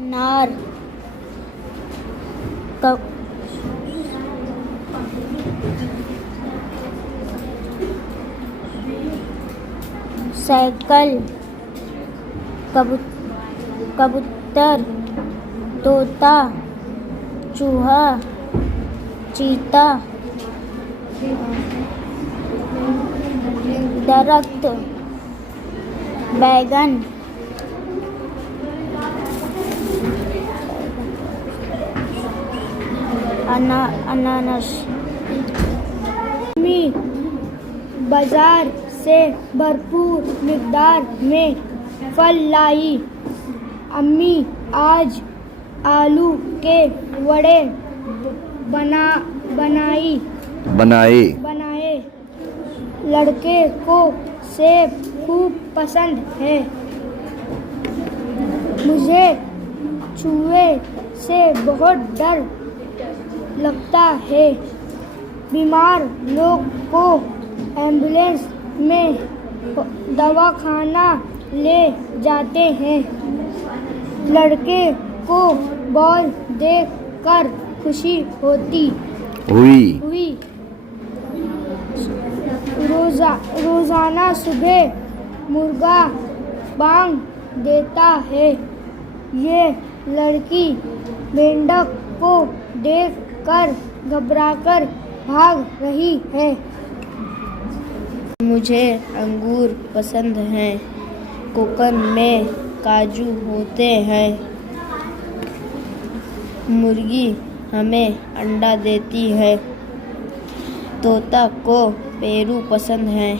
अनार क साइकिल कबूतर तोता चूहा चीता दरख्त बैगन अनानास। अम्मी बाजार से भरपूर मिक़दार में फल लाई। अम्मी आज आलू के वड़े बनाए। लड़के को सेब खूब पसंद है। मुझे चूहे से बहुत डर लगता है। बीमार लोग को एम्बुलेंस में दवाखाना ले जाते हैं। लड़के को बॉल देखकर खुशी हुई। रोजाना सुबह मुर्गा बांग देता है। ये लड़की मेंढक को देखकर घबराकर भाग रही है। मुझे अंगूर पसंद हैं। कोकन में काजू होते हैं। मुर्गी हमें अंडा देती है। तोता को पेरू पसंद है।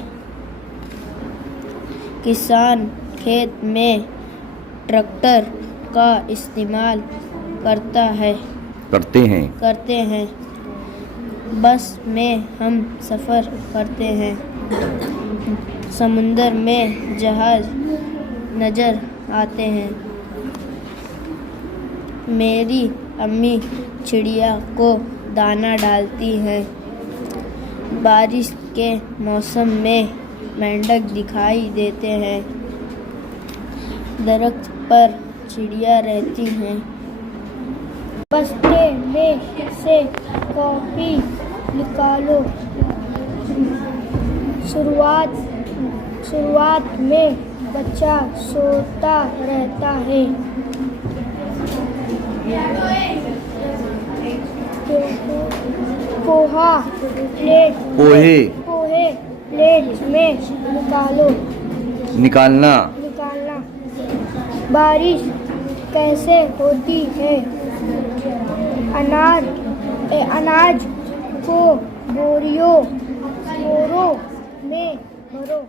किसान खेत में ट्रैक्टर का इस्तेमाल करते हैं। बस में हम सफ़र करते हैं। समुंदर में जहाज नज़र आते हैं। मेरी अम्मी चिड़िया को दाना डालती हैं। बारिश के मौसम में मेंढक दिखाई देते हैं। दरख्त पर चिड़िया रहती हैं। बस्ते में से कॉफ़ी निकालो। शुरुआत में बच्चा सोता रहता है। पोहे प्लेट में निकालना। बारिश कैसे होती है? अनाज को बोरों में भरो।